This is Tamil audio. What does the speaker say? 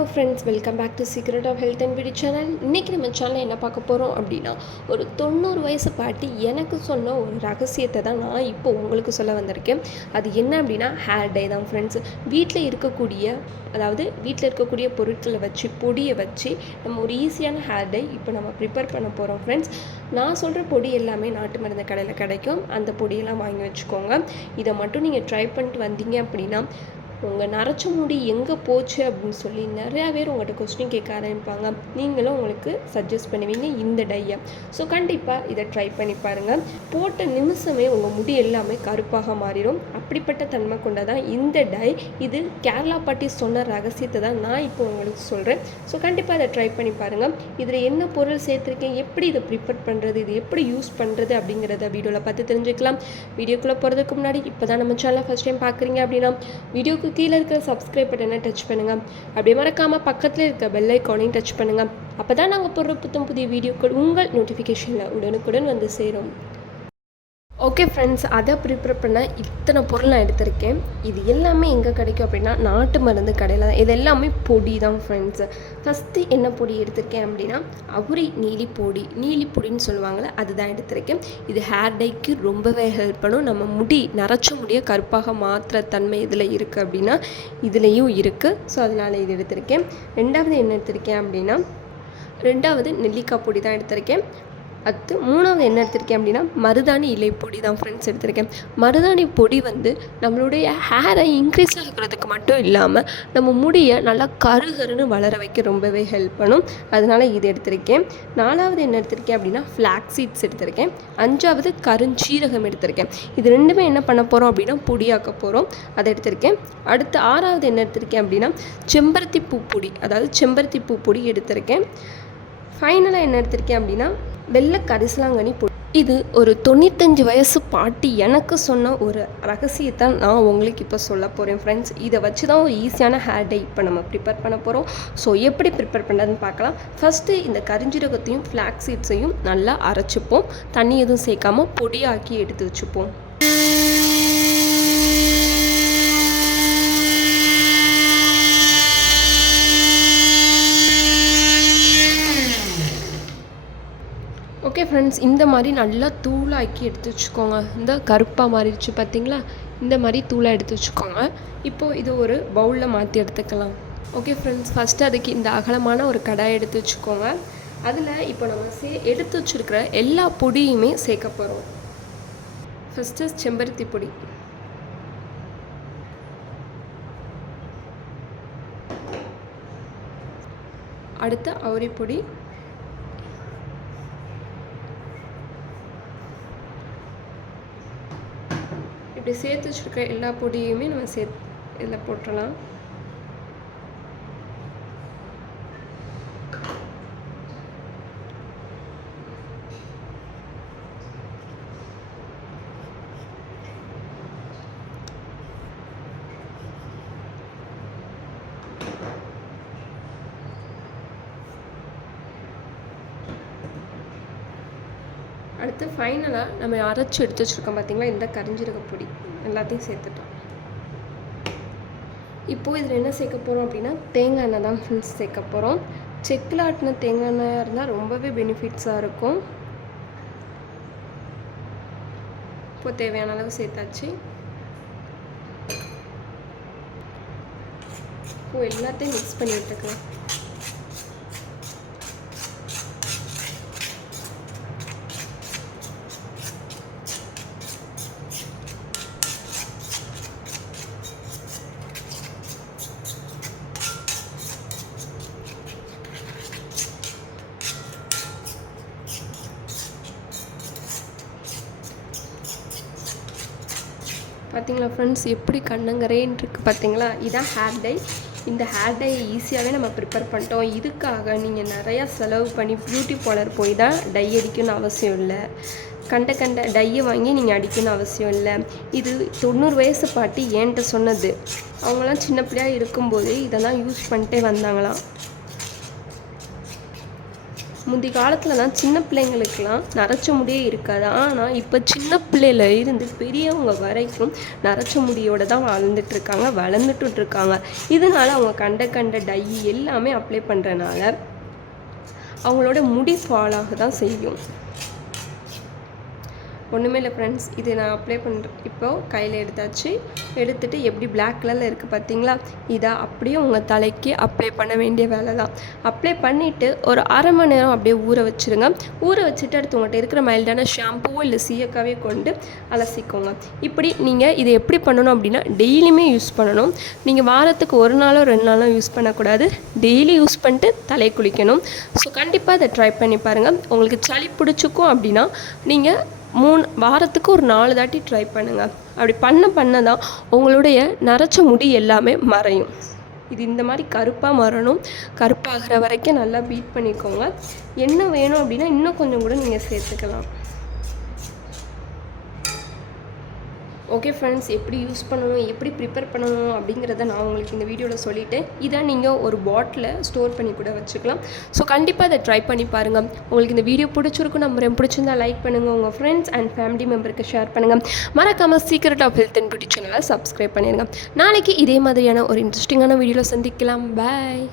Hello friends, welcome back to secret of health and beauty channel. இன்றைக்கி நம்ம சேனலில் என்ன பார்க்க போகிறோம் அப்படின்னா, ஒரு 90 வயசு பாட்டி எனக்கு சொன்ன ஒரு ரகசியத்தை தான் நான் இப்போ உங்களுக்கு சொல்ல வந்திருக்கேன். அது என்ன அப்படின்னா, ஹேர் டை தான் ஃப்ரெண்ட்ஸ். வீட்டில் இருக்கக்கூடிய பொருட்களை வச்சு, பொடியை வச்சு நம்ம ஒரு ஈஸியான ஹேர் டை இப்போ நம்ம ப்ரிப்பேர் பண்ண போகிறோம் ஃப்ரெண்ட்ஸ். நான் சொல்கிற பொடி எல்லாமே நாட்டு மருந்து கடையில் கிடைக்கும். அந்த பொடியெல்லாம் வாங்கி வச்சுக்கோங்க. இதை மட்டும் நீங்கள் ட்ரை பண்ணிட்டு வந்தீங்க அப்படின்னா, உங்கள் நரைச்ச முடி எங்கே போச்சு அப்படின்னு சொல்லி நிறையா பேர் உங்கள்கிட்ட கொஸ்டின் கேட்க ஆரம்பிப்பாங்க. நீங்களும் உங்களுக்கு சஜஸ்ட் பண்ணுவீங்க இந்த டையை. ஸோ கண்டிப்பாக இதை ட்ரை பண்ணி பாருங்கள். போட்ட நிமிஷமே உங்கள் முடி எல்லாமே கருப்பாக மாறிடும். அப்படிப்பட்ட தன்மை கொண்டதான் இந்த டை. இது கேரளா பாட்டி சொன்ன ரகசியத்தை தான் நான் இப்போ உங்களுக்கு சொல்கிறேன். ஸோ கண்டிப்பாக இதை ட்ரை பண்ணி பாருங்கள். இதில் என்ன பொருள் சேர்த்துருக்கேன், எப்படி இதை ப்ரிப்பேர் பண்ணுறது, இது எப்படி யூஸ் பண்ணுறது அப்படிங்கிறத வீடியோவில் பார்த்து தெரிஞ்சுக்கலாம். வீடியோக்குள்ளே போகிறதுக்கு முன்னாடி இப்போ தான் நம்ம சேனலை ஃபஸ்ட் டைம் பார்க்குறீங்க அப்படின்னா, வீடியோக்கு கீழே இருக்கிற சப்ஸ்கிரைப் பட்டனை டச் பண்ணுங்கள். அப்படியே மறக்காமல் பக்கத்தில் இருக்க பெல் ஐக்கானையும் டச் பண்ணுங்கள். அப்போ தான் நாங்கள் போடுற புதிய வீடியோக்கள் உங்கள் நோட்டிஃபிகேஷனில் உடனுக்குடன் வந்து சேரும். ஓகே ஃப்ரெண்ட்ஸ், அதை ப்ரிப்பேர் பண்ண இத்தனை பொருள் நான் எடுத்திருக்கேன். இது எல்லாமே எங்கே கிடைக்கும் அப்படின்னா, நாட்டு மருந்து கடையில் தான். இது எல்லாமே பொடி தான் ஃப்ரெண்ட்ஸு. ஃபஸ்ட்டு என்ன பொடி எடுத்திருக்கேன் அப்படின்னா, அவுரி நீலிப்பொடின்னு சொல்லுவாங்கள்ல, அதுதான் எடுத்திருக்கேன். இது ஹேர் டைக்கு ரொம்பவே ஹெல்ப் பண்ணும். நம்ம நரைச்ச முடியை கருப்பாக மாற்றுற தன்மை இதில் இருக்குது அப்படின்னா இதுலேயும் இருக்குது. ஸோ அதனால் இது எடுத்திருக்கேன். ரெண்டாவது என்ன எடுத்திருக்கேன் அப்படின்னா, நெல்லிக்காய் பொடி தான் எடுத்திருக்கேன். அடுத்து மூணாவது என்ன எடுத்திருக்கேன் அப்படின்னா, மருதாணி இலை பொடி தான் ஃப்ரெண்ட்ஸ் எடுத்திருக்கேன். மருதாணி பொடி நம்மளுடைய ஹேரை இன்க்ரீஸ் ஆகிறதுக்கு மட்டும் இல்லாமல் நம்ம முடியை நல்லா கருகருன்னு வளர வைக்க ரொம்பவே ஹெல்ப் பண்ணும். அதனால் இது எடுத்திருக்கேன். நாலாவது என்ன எடுத்திருக்கேன் அப்படின்னா, ஃப்ளாக்ஸ் சீட்ஸ் எடுத்திருக்கேன். அஞ்சாவது கருஞ்சீரகம் எடுத்திருக்கேன். இது ரெண்டுமே என்ன பண்ண போகிறோம் அப்படின்னா, பொடியாக்க போகிறோம். அதை எடுத்திருக்கேன். அடுத்து ஆறாவது என்ன எடுத்திருக்கேன் அப்படின்னா, செம்பருத்தி பூ பொடி எடுத்திருக்கேன். ஃபைனலாக என்ன எடுத்திருக்கேன் அப்படின்னா, வெள்ளை கரிசலாங்கண்ணி பொடி. இது ஒரு 95 வயசு பாட்டி எனக்கு சொன்ன ஒரு ரகசியத்தை நான் உங்களுக்கு இப்போ சொல்ல போகிறேன் ஃப்ரெண்ட்ஸ். இதை வச்சு தான் ஒரு ஈஸியான ஹேர் டை இப்போ நம்ம ப்ரிப்பேர் பண்ண போகிறோம். ஸோ எப்படி ப்ரிப்பேர் பண்ணுறதுன்னு பார்க்கலாம். ஃபஸ்ட்டு இந்த கரிஞ்சீரகத்தையும் ஃப்ளாக்ஸ் சீட்ஸையும் நல்லா அரைச்சிப்போம். தண்ணி எதுவும் சேர்க்காமல் பொடியாக்கி எடுத்து வச்சுப்போம். ஓகே ஃப்ரெண்ட்ஸ், இந்த மாதிரி நல்லா தூளாக்கி எடுத்து வச்சுக்கோங்க. இந்த கருப்பாக மாறிடுச்சு பார்த்தீங்களா, இந்த மாதிரி தூளாக எடுத்து வச்சுக்கோங்க. இப்போது இது ஒரு பவுலில் மாற்றி எடுத்துக்கலாம். ஓகே ஃப்ரெண்ட்ஸ், ஃபஸ்ட்டு அதுக்கு இந்த அகலமான ஒரு கடாயை எடுத்து வச்சுக்கோங்க. அதில் இப்போ நம்ம எடுத்து வச்சுருக்கிற எல்லா பொடியுமே சேர்க்க போகிறோம். ஃபஸ்ட்டு செம்பருத்தி பொடி, அடுத்து அவுரி பொடி, இப்படி சேர்த்து வச்சுருக்க எல்லா பொடியுமே நம்ம இதில் போட்டுடலாம். அடுத்து ஃபைனலாக நம்ம அரைச்சி எடுத்து வச்சுருக்கோம் பார்த்தீங்களா, இந்த கரிஞ்சீரக பொடி எல்லாத்தையும் சேர்த்துட்டோம். இப்போது இதில் என்ன சேர்க்க போகிறோம் அப்படின்னா, தேங்காய் எண்ணெய் தான் ஃப்ரெண்ட்ஸ் சேர்க்க போகிறோம். செக்கில் ஆட்டின தேங்காய் எண்ணெயாக இருந்தால் ரொம்பவே பெனிஃபிட்ஸாக இருக்கும். இப்போது தேவையான அளவு சேர்த்தாச்சு. இப்போது எல்லாத்தையும் மிக்ஸ் பண்ணி விட்டுக்கலாம். பார்த்தீங்களா ஃப்ரெண்ட்ஸ், எப்படி கண்ணங்கரேன்னு இருக்குது பார்த்தீங்களா. இதுதான் ஹேர் டை. இந்த ஹேர் டை ஈஸியாகவே நம்ம ப்ரிப்பேர் பண்ணிட்டோம். இதுக்காக நீங்கள் நிறையா செலவு பண்ணி பியூட்டி பார்லர் போய் தான் டை அடிக்கணும்னு அவசியம் இல்லை. கண்ட டையை வாங்கி நீங்கள் அடிக்கணும்னு அவசியம் இல்லை. இது 90 வயசு பாட்டி என்கிட்ட சொன்னது. அவங்களாம் சின்ன பிள்ளையாக இருக்கும்போதே இதெல்லாம் யூஸ் பண்ணிட்டே வந்தாங்களாம். முந்தி காலத்துலலாம் சின்ன பிள்ளைங்களுக்கெலாம் நரைச்ச முடியே இருக்காது. ஆனால் இப்போ சின்ன பிள்ளையில இருந்து பெரியவங்க வரைக்கும் நரைச்ச முடியோடு தான் வாழ்ந்துட்டுருக்காங்க, வளர்ந்துட்டுருக்காங்க. இதனால் அவங்க கண்ட டை எல்லாமே அப்ளை பண்ணுறனால அவங்களோட முடி ஃபால் ஆக தான் செய்யும். ஒன்றுமே இல்லை ஃப்ரெண்ட்ஸ், இது நான் அப்ளை பண்ணுறேன். இப்போது கையில் எடுத்துகிட்டு எப்படி பிளாக் கலரில் இருக்குது பார்த்தீங்களா, இதை அப்படியே உங்கள் தலைக்கு அப்ளை பண்ண வேண்டிய வேலை தான். அப்ளை பண்ணிவிட்டு ஒரு அரை மணி நேரம் அப்படியே ஊற வச்சுருங்க. ஊற வச்சுட்டு அடுத்து உங்கள்கிட்ட இருக்கிற மைல்டான ஷாம்புவோ இல்லை சீயக்காவே கொண்டு அலசிக்கோங்க. இப்படி நீங்கள் இதை எப்படி பண்ணணும் அப்படின்னா டெய்லியுமே யூஸ் பண்ணணும். நீங்கள் வாரத்துக்கு ஒரு நாளோ 2 நாளோ யூஸ் பண்ணக்கூடாது, டெய்லி யூஸ் பண்ணிட்டு தலை குளிக்கணும். ஸோ கண்டிப்பாக இதை ட்ரை பண்ணி பாருங்கள். உங்களுக்கு சளி பிடிச்சிக்கும் அப்படின்னா நீங்கள் வாரத்துக்கு ஒரு 4 தாட்டி ட்ரை பண்ணுங்கள். அப்படி பண்ண தான் உங்களுடைய நரைச்ச முடி எல்லாமே மறையும். இது இந்த மாதிரி கருப்பாக மறணும். கருப்பாகிற வரைக்கும் நல்லா பீட் பண்ணிக்கோங்க. என்ன வேணும் அப்படின்னா இன்னும் கொஞ்சம் கூட நீங்கள் சேர்த்துக்கலாம். ஓகே ஃப்ரெண்ட்ஸ், எப்படி யூஸ் பண்ணணும், எப்படி ப்ரிப்பேர் பண்ணணும் அப்படிங்கிறத நான் உங்களுக்கு இந்த வீடியோவில் சொல்லிவிட்டேன். இதை நீங்கள் ஒரு பாட்டிலில் ஸ்டோர் பண்ணி கூட வச்சுக்கலாம். ஸோ கண்டிப்பாக அதை ட்ரை பண்ணி பாருங்கள். உங்களுக்கு இந்த வீடியோ பிடிச்சிருக்கும் நம்புறேன். பிடிச்சிருந்தா லைக் பண்ணுங்கள், உங்கள் ஃப்ரெண்ட்ஸ் அண்ட் ஃபேமிலி மெம்பருக்கு ஷேர் பண்ணுங்கள். மறக்காமல் secret of health and beauty சேனலை சப்ஸ்கிரைப் பண்ணிடுங்க. நாளைக்கு இதே மாதிரியான ஒரு இன்ட்ரெஸ்டிங்கான வீடியோவில் சந்திக்கலாம். பாய்.